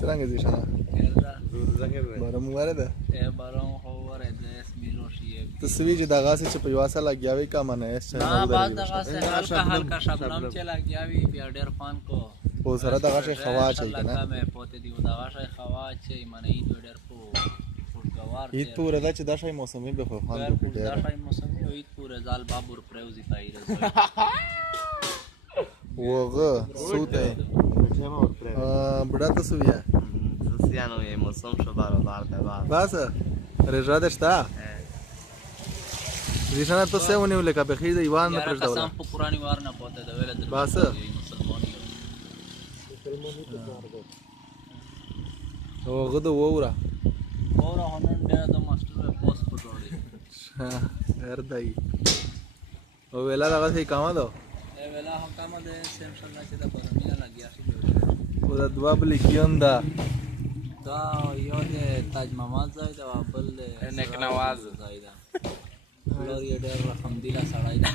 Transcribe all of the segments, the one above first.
څنګه دي شنه بارم واره ده بارم خو واره ده اسمیرو شیه ته سوي چې دغه څه په یواسه لګیاوي کا منه است نه بعد دغه څه هلکا شبنم چې لګیاوي بیا ډېر فان کو او سره دغه شي خوا چي کنه مې پوتې دی دغه شي خوا چې منه ای ډېر په فوټګوار عید پورې دا چې دا شي موسمي به خو خوان په ډېر دا شي موسمي عید پورې زال بابور پروزي پایره وغه سوته بڑا ته سویا Cristiano e emoção choraram lá até lá. باسه رجا دشتا ریشانه تو سه ونی ولکه په خیر ایوان نه پرځ قسم په قرآنی وار نه پوتې دا ویل در باسه او غدو وورا اور هنن ډېر د ماستر پوسټ په جوړي هر دای او ویلا دغه څه کاما دو ای ویلا هم کاما ده سیم څنګه چې دا پرمینا لګیا شي او دا دوا بل کیوندا دا یو د تاج محمد زاید او بل Nek Nawaz زاید لور یې ډېر رحمدیلا سړی دی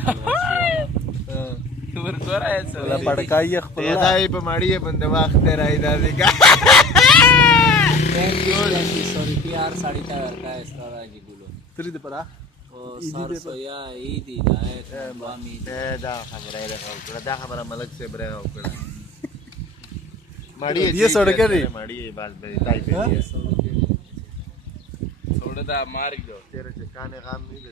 ورګورای څه ولا پړکای خپل دای په ماړی باندې وخت راځي دا دیګه thank you sorry प्यार साड़ी का वर्का इसरा राजी गुलो تری دې پرا او سر سویا ایدی دا بامی دا خبره راغله دا خبره ملک سے بره وکړه ماړی ये सड़के री ماړی باز به دای په دې سوړه دا مارګ دو تیرې چې کانه غام نه